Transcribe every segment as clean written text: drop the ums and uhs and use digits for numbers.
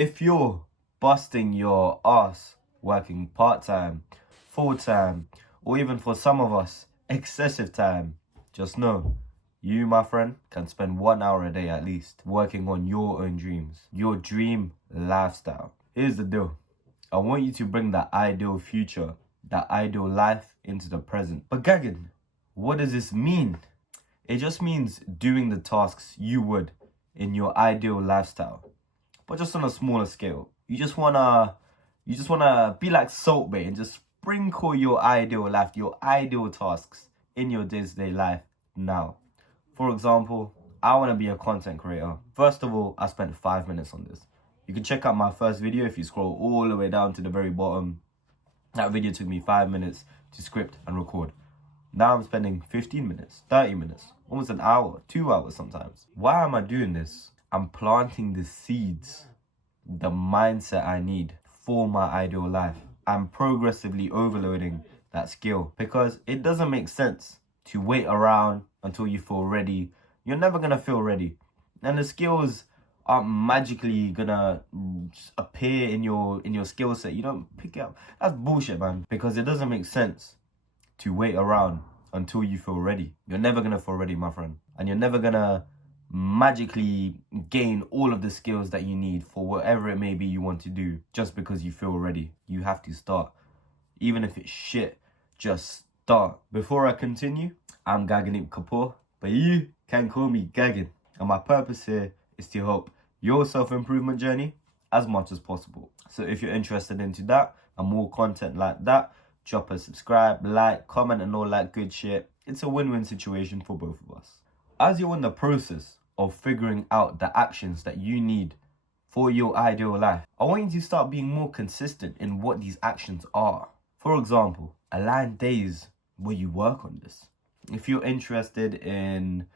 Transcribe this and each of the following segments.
If you're busting your ass working part-time, full-time, or even for some of us, excessive time, just know you, my friend, can spend 1 hour a day at least working on your own dreams, your dream lifestyle. Here's the deal. I want you to bring that ideal future, that ideal life into the present. But Gagan, what does this mean? It just means doing the tasks you would in your ideal lifestyle, but just on a smaller scale. You just wanna be like 𝐾𝐨𝐧'𝐭 and just sprinkle your ideal life, your ideal tasks in your day-to-day life now. For example, I want to be a content creator. First of all, I spent 5 minutes on this. You can check out my first video if you scroll all the way down to the very bottom. That video took me 5 minutes to script and record. Now I'm spending 15 minutes, 30 minutes, almost an hour, 2 hours sometimes. Why am I doing this? I'm planting the seeds, the mindset I need for my ideal life. I'm progressively overloading that skill because it doesn't make sense to wait around until you feel ready. You're never gonna feel ready. And the skills aren't magically gonna appear in your skill set. You don't pick it up. That's bullshit, man. Because it doesn't make sense to wait around until you feel ready. You're never gonna feel ready, my friend. And you're never gonna magically gain all of the skills that you need for whatever it may be you want to do just because you feel ready. You have to start. Even if it's shit, just start. Before I continue, I'm 𝐬𝐮𝐬𝐫𝐿, but you can call me Gagan. And my purpose here is to help your self-improvement journey as much as possible. So if you're interested into that and more content like that, drop a subscribe, like, comment and all that good shit. It's a win-win situation for both of us. As you're in the process of figuring out the actions that you need for your ideal life, I want you to start being more consistent in what these actions are. For example, align days where you work on this. If you're interested in,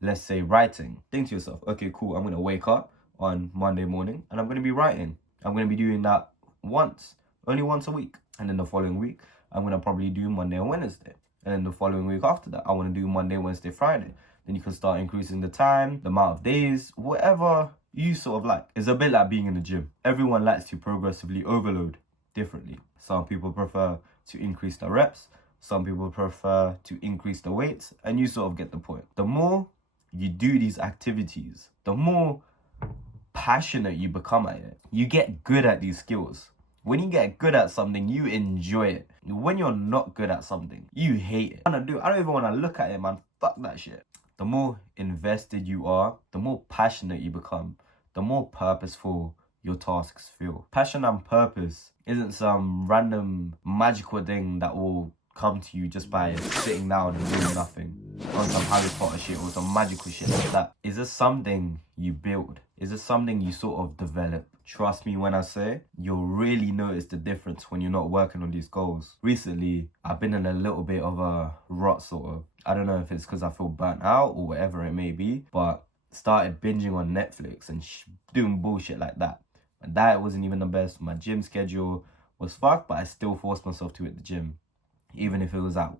let's say, writing, think to yourself, okay, cool, I'm going to wake up on Monday morning and I'm going to be writing. I'm going to be doing that only once a week. And then the following week, I'm going to probably do Monday and Wednesday. And then the following week after that, I want to do Monday, Wednesday, Friday. Then you can start increasing the time, the amount of days, whatever you sort of like. It's a bit like being in the gym. Everyone likes to progressively overload differently. Some people prefer to increase the reps. Some people prefer to increase the weights. And you sort of get the point. The more you do these activities, the more passionate you become at it. You get good at these skills. When you get good at something, you enjoy it. When you're not good at something, you hate it. I don't even want to look at it, man. Fuck that shit. The more invested you are, the more passionate you become, the more purposeful your tasks feel. Passion and purpose isn't some random magical thing that will come to you just by sitting down and doing nothing on some Harry Potter shit or some magical shit like that. Is this something you build? Is this something you sort of develop? Trust me when I say, you'll really notice the difference when you're not working on these goals. Recently, I've been in a little bit of a rut sort of. I don't know if it's because I feel burnt out or whatever it may be, but started binging on Netflix and doing bullshit like that. My diet wasn't even the best. My gym schedule was fucked, but I still forced myself to hit the gym, even if it was at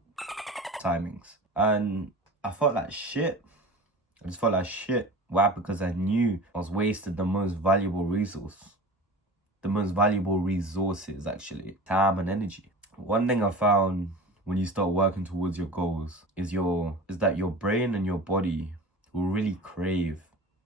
timings. And I felt like shit. I just felt like shit. Why? Because I knew I was wasting the most valuable resource. The most valuable resources, actually. Time and energy. One thing I found when you start working towards your goals is that your brain and your body will really crave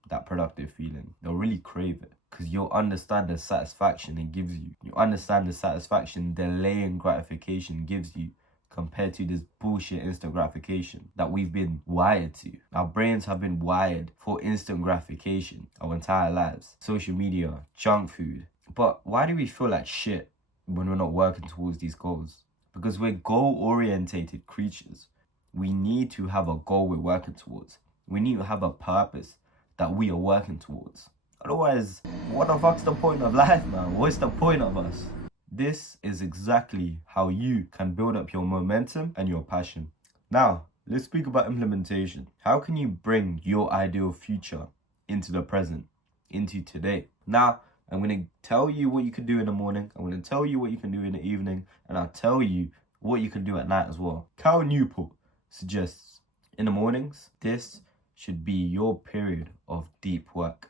that productive feeling. They'll really crave it. Because you'll understand the satisfaction it gives you. You understand the satisfaction delaying gratification gives you compared to this bullshit instant gratification that we've been wired to. Our brains have been wired for instant gratification our entire lives. Social media, junk food. But why do we feel like shit when we're not working towards these goals? Because we're goal-orientated creatures. We need to have a goal we're working towards. We need to have a purpose that we are working towards. Otherwise, what the fuck's the point of life, man? What's the point of us? This is exactly how you can build up your momentum and your passion. Now, let's speak about implementation. How can you bring your ideal future into the present, into today? Now, I'm going to tell you what you can do in the morning. I'm going to tell you what you can do in the evening. And I'll tell you what you can do at night as well. 𝐾𝐨 suggests in the mornings, this should be your period of deep work.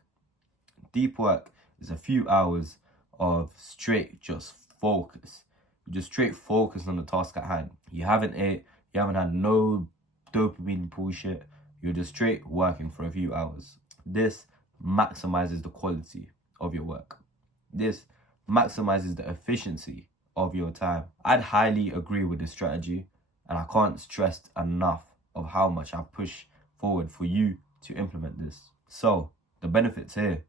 Deep work is a few hours of straight just focus. Just straight focus on the task at hand. You haven't ate, you haven't had no dopamine bullshit. You're just straight working for a few hours. This maximizes the quality of your work. This maximizes the efficiency of your time. I'd highly agree with this strategy, and I can't stress enough of how much I push forward for you to implement this. So the benefits here: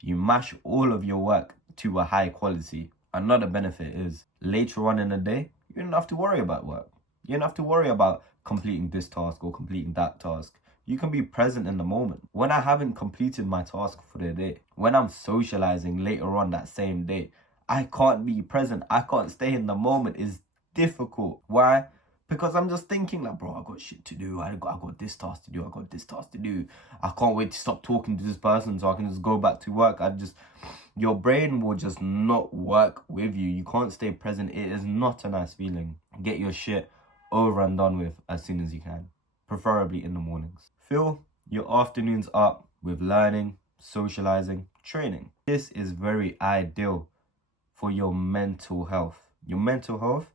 you mash all of your work to a high quality. Another benefit is later on in the day, you don't have to worry about work. You don't have to worry about completing this task or completing that task. You can be present in the moment. When I haven't completed my task for the day, when I'm socializing later on that same day, I can't be present. I can't stay in the moment. It's difficult. Why? Because I'm just thinking like, bro, I got shit to do. I got this task to do. I got this task to do. I can't wait to stop talking to this person so I can just go back to work. Your brain will just not work with you. You can't stay present. It is not a nice feeling. Get your shit over and done with as soon as you can, preferably in the mornings. Fill your afternoons up with learning, socializing, training. This is very ideal for your mental health. Your mental health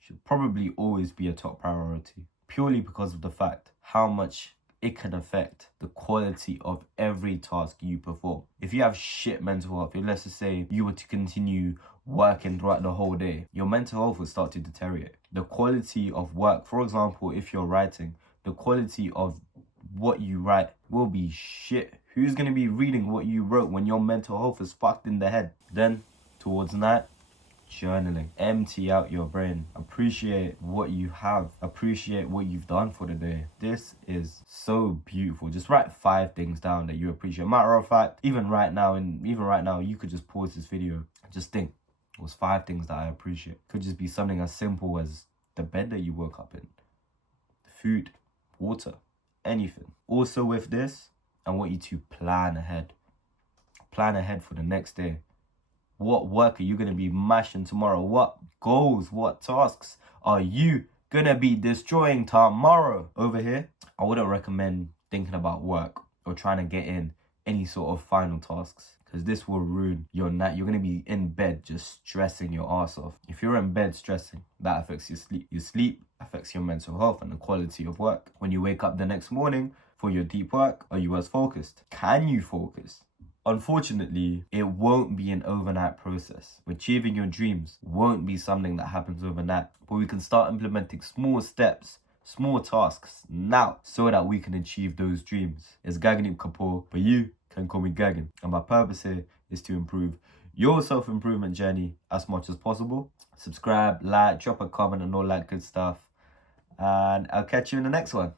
should probably always be a top priority, purely because of the fact how much it can affect the quality of every task you perform. If you have shit mental health, let's just say you were to continue working throughout the whole day, your mental health will start to deteriorate. The quality of work, for example, if you're writing, the quality of what you write will be shit. Who's going to be reading what you wrote when your mental health is fucked in the head? Then, towards night, journaling. Empty out your brain. Appreciate what you have. Appreciate what you've done for the day. This is so beautiful. Just write 5 things down that you appreciate. Matter of fact, even right now, you could just pause this video and just think, what's 5 things that I appreciate? Could just be something as simple as the bed that you woke up in, food, water, anything. Also with this, I want you to plan ahead. Plan ahead for the next day. What work are you going to be mashing tomorrow? What goals, what tasks are you going to be destroying tomorrow? Over here, I wouldn't recommend thinking about work or trying to get in any sort of final tasks, because this will ruin your night. You're going to be in bed just stressing your ass off. If you're in bed stressing, that affects your sleep. Your sleep affects your mental health and the quality of work. When you wake up the next morning for your deep work, are you as focused? Can you focus? Unfortunately, it won't be an overnight process. Achieving your dreams won't be something that happens overnight, but we can start implementing small steps, small tasks now so that we can achieve those dreams. It's 𝐬𝐮𝐬𝐫𝐿, but you can call me 𝐬𝐮. And my purpose here is to improve your self-improvement journey as much as possible. Subscribe, like, drop a comment and all that good stuff. And I'll catch you in the next one.